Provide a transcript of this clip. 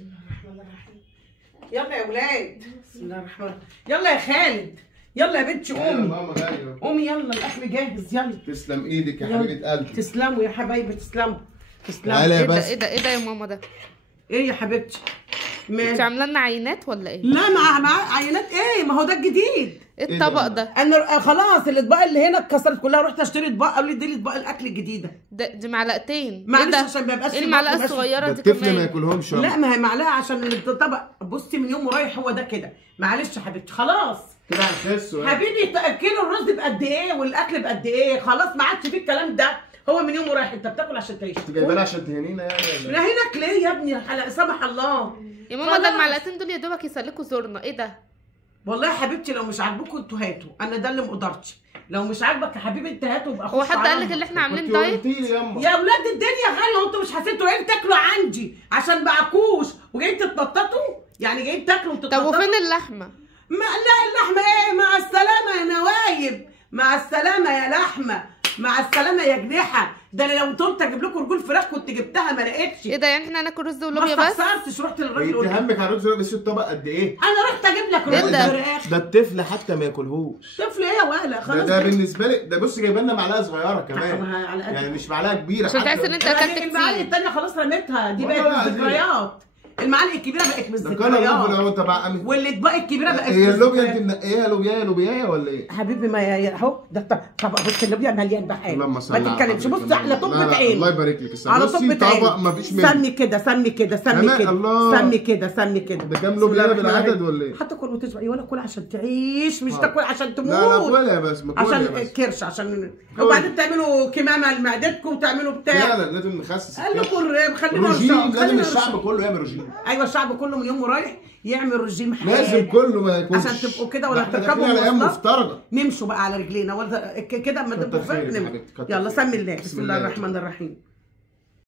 بسم الله الرحمن الرحيم. يلا يا ولاد، بسم الله الرحمن الرحيم. يلا يا خالد، يلا يا بنتي قومي. يا ماما جايه. قومي يلا، الاكل جاهز يلا. تسلم ايدك يا حبيبه قلبي. تسلموا يا حبايبي، تسلموا تسلموا. تعالى يا ايه ده بس. ايه ده ايه ده يا ماما ده؟ ايه يا حبيبتي؟ انت عامله لنا عينات ولا ايه؟ لا مع عينات ايه؟ ما هو ده الجديد. ايه الطبق ده؟ انا خلاص الاطباق اللي هنا اتكسرت كلها، رحت اشتري اطباق، قالوا لي دي اطباق الاكل الجديده. دي معلقتين. معلش ايه عشان ما يبقاش ايه المعلقه الصغيره ده دي الطفل ما كمان؟ ياكلهمش. لا ما هي معلقه عشان الطبق. بصي من يوم رايح هو ده كده. معلش يا حبيبتي خلاص كده هنخسوا. حبيبي. كيلو الرز بقد ايه والاكل بقد ايه؟ خلاص ما عادش فيه الكلام ده. هو من يوم رايح. انت بتاكل عشان تعيش. انت جايبانا عشان تهنينا يعني ولا لا هناك ليه يا ابني؟ سمح الله يا ماما ده المعلقتين دول يا دوبك يسلكوا زورنا. ايه ده؟ والله يا حبيبتي لو مش عاجبكم انتوا هاتوا، انا ده اللي مقدرتش. لو مش عاجبك يا حبيبي انت هاتوا وابقى خش. هو حد قال لك ان احنا عاملين دايت؟ يا اولاد الدنيا غاليه وانتوا مش حاسين. انتوا جايين تاكلوا عندي عشان معكوش وجايين تتنططوا؟ يعني جايين تاكلوا وتتنططوا؟ طب وفين اللحمه؟ لا اللحمه ايه؟ مع السلامه يا نوايب، مع السلامه يا لحمه، مع السلامه يا جنيحه. ده انا لو طلت اجيب لكم رجول فراخ كنت جبتها ما لقيتش. ايه ده يعني احنا هناكل رز ولوبيا ما بس؟ استخسرتش. رحت للراجل انت قلت همك على الرز بس الطبق قد ايه؟ انا رحت اجيب لك رجول فراخ. ده الطفل حتى ما ياكلهوش. طفل ايه يا ولا؟ خلاص ده بالنسبه لي ده. بص جايبه لنا معلقه صغيره كمان يعني مش معلقه كبيره. عشان تحس ان انت اكلت المعالق كتير. التانية خلاص رميتها، دي بقت من الذكريات. المعالق الكبيره بقت من الذكريات، والاطباق الكبيره بقت هي اللوبيا انت منقيها لوبيا ولا ايه؟ حبيبي ما اهو ده طبق. بص اللوبيا مليان بحال. اللهم صل ما على تتكلمش. بص على طبة عين. الله يبارك لك. على طبة عين. طبق ما فيش منه. سمي كده سمي كده سمي كده سمي كده سمي كده. ده كام لوبيا بالعدد ولا ايه؟ هتاكل وتشبع. ولا كل عشان تعيش مش تاكل عشان تموت. لا كلها بس عشان الكرش عشان وبعدين تعملوا كمامه لمعدتكم وتعملوا بتاع. لا لازم نخسس. قال لكم خلينا رجيم. لازم الشعب كله يعمل رجيم. ايوه الشعب كله من يوم رايح يعمل رجيم حياتي. لازم كله ما ياكلش عشان تبقوا كده ولا تركبوا ايام مفترضه. نمشوا بقى على رجلينا ولا كده اما تبقوا فاهم. يلا سمي الله. بسم الله الرحمن الرحيم.